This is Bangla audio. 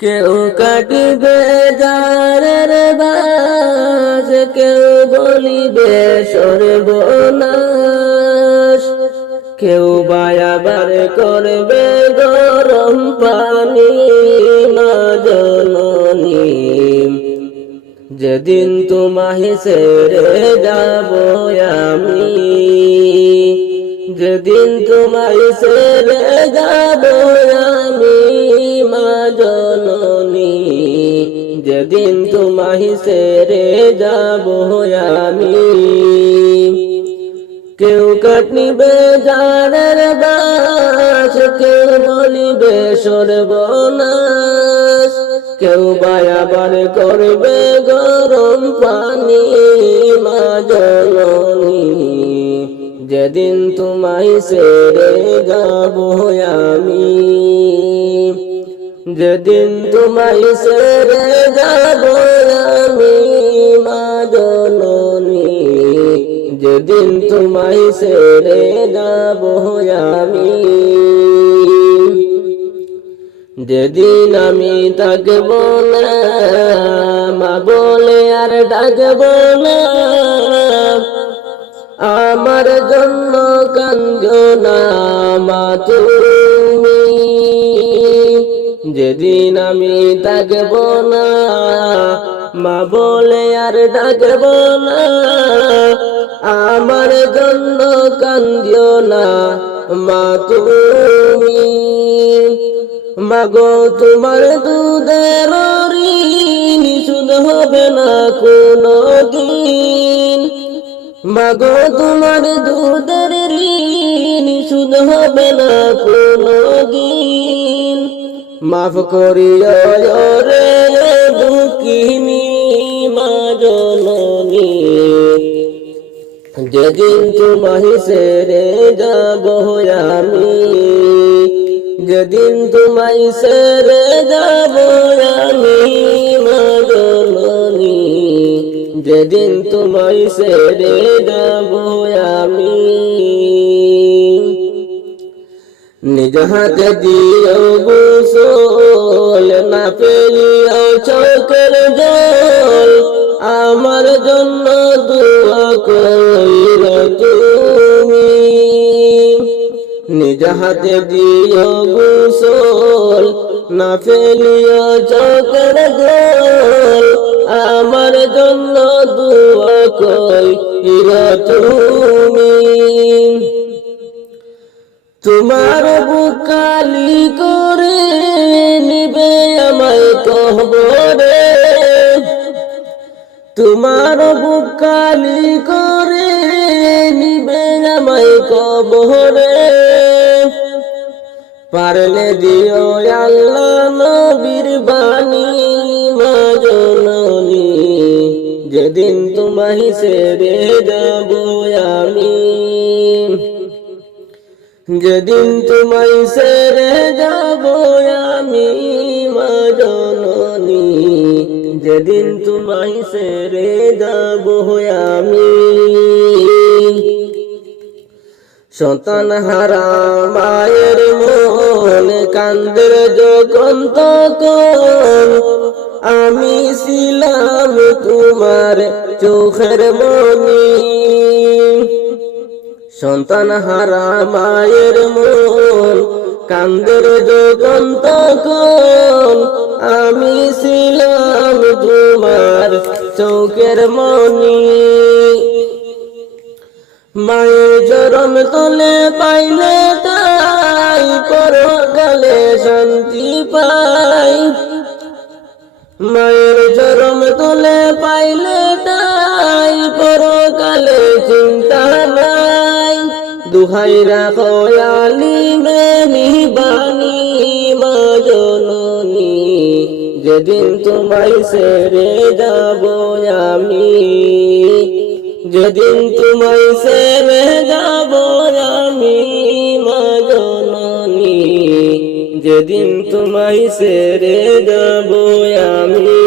কেউ কাটিবে জারের বাস, কেউ বলিবে সর্বনাশ, কেউ বায়াবার করবে গরম পানি। মা জননী, যেদিন তোমায় ছেড়ে যাব আমি, যেদিন তোমায় ছেড়ে যাব আমি, মা জননী, যেদিন তোমায় ছেড়ে যাব আমি। কেউ কাটিবে জারের বাস, কেউ বলিবে সর্বনাশ, কেউ বায়াবার করবে গরম পানি। মা জননী, যেদিন তোমায় ছেড়ে যাব আমি, যেদিন তোমায় ছেড়ে যাব আমি, মা জননী, যেদিন তোমায় ছেড়ে যাব আমি। যেদিন আমি থাকব না, মা বলে আর ডাকব না, আমার জন্য কাঁদো না মা তুমি। যেদিন আমি থাকব না, মা বলে আর ডাকব না, আমার জন্য কাঁদিও না মা তুমি। মাগো তোমার দুধের ঋণ শোধ হবে না কোনো দিন, মাগো তোমার দুধের ঋণ শোধ হবে না কোনো দিন। মাফ করিও রে দুঃখিনী মা জননী, যেদিন তোমায় ছেড়ে যাব আমি, যেদিন তোমায় ছেড়ে যাব আমি, মা জননী, যেদিন তোমায় ছেড়ে যাব আমি। নিজ হাতে দিও গোসল, না পেলিও চোখের জল, আমার জন্য দোয়া কইরো তুমি। নিজ হাতে দিও গোসল, না ফেলিও চোখের জল, আমার জন্য দোয়া কইরো তুমি। তোমার বুকালি করে নিবে আমায় কবরে, তোমার বুকালি করে নিবে আমায় কবরে। পারলে দিও আল্লাহ নবীর বাণী মা জননী, যেদিন তোমায় ছেড়ে যাব আমি, যেদিন তোমায় ছেড়ে যাব আমি, মা জননী, যেদিন তোমায় ছেড়ে যাব আমি। সন্তান হারা মায়ের মন কান্দের যখন তখন, আমি ছিলাম তোমার চোখের মনি। সন্তান হারা মায়ের মন কান্দের যখন তখন, আমি ছিলাম তোমার চোখের মনি। মায়ের চরণ তলে পাইলে তাই পরকালে শান্তি পাই, মায়ের চরণ তলে পাইলে তাই পরকালে চিন্তা নাই। দুহাই রাখো আলিমে বাণী মা জননী, যেদিন তোমায় ছেড়ে যাব আমি, যেদিন তোমায় ছেড়ে যাব আমি, মা জননী, যেদিন তোমায় ছেড়ে যাব আমি।